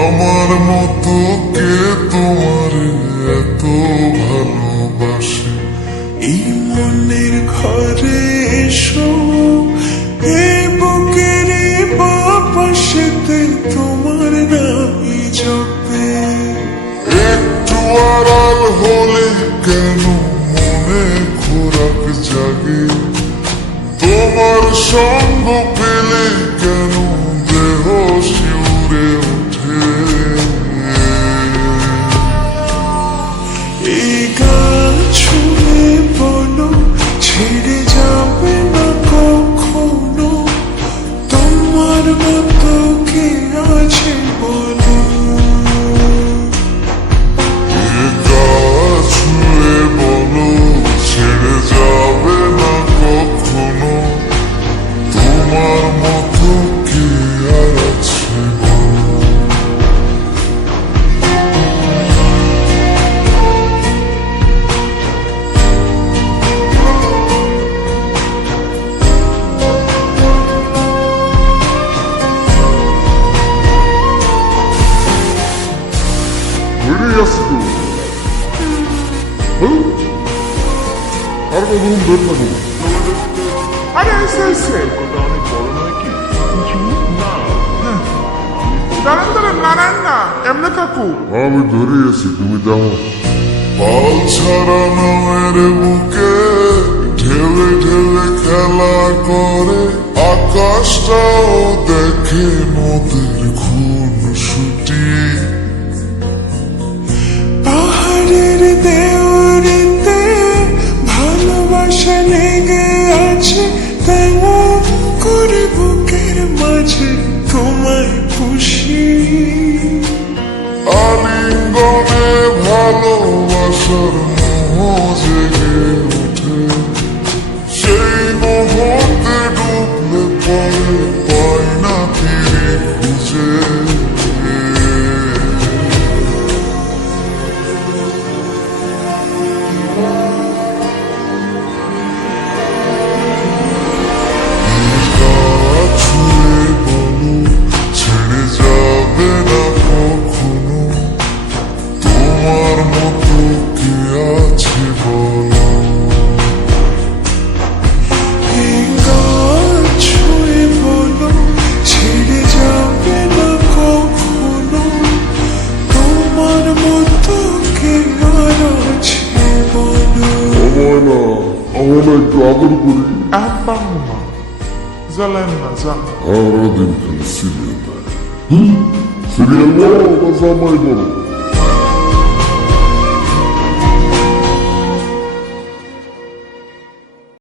আমার মতো কে তোমার এত ভালোবাসে? এই মনের ঘরে এসো, এই বুকের বাপাশেতে তোমার নামই জপে। একটু আড়াল হলে কেন মনে খোরাক জাগে? তোমার সঙ্গ পেলে কেন দেহ শিউরে ওঠে? এই গান শুনে বলো, ছেড়ে যাবে না কখনো, তোমার মতো কে আছে বলো? এ গাছ ছুঁয়ে বলো, ছেড়ে যাবে না কখনো, তোমার মতো কে আর আছে বলো? বেরিয়ে আসছি তো। আর কতক্ষণ ধরে থাকবো? আরে এসে এসে কথা অনেক বড় নয় কি? কিছু না। দাঁড়ান দাঁড়ান, নারায়ণ না, এমনি কাকু। আমি ধরে আছি, তুমি দাও। পাল ছাড়া নামের বুকে ঢেলে ঢেলে খেলা করে, আকাশটাও দেখে নদীর খুনসুটি। পাহাড়ের দেওয়ারিতে ভালোবাসা লেগে আছে, তেমন করে বুকের মাঝে তোমায় খুশি। আলিঙ্গনে ভালোবাসার মোহ জেগে ওঠে, সেই মোহতে ডুবলে পরে পাই না ফিরে খুঁজে। ছুঁয়ে বলো, ছেড়ে যাবে না কখনো, তোমার মতো কে আছে বলো? এই গান ছুঁয়ে বলো, ছেড়ে যাবে না কখনো, তোমার মতো কে আর আছে বলো? আমার একটু আদর করি। আব্বা মা জ্বালেন না, যা। সারাদিন খালি সিরিয়াল, সিরিয়াল বলো বা জামাই বলো,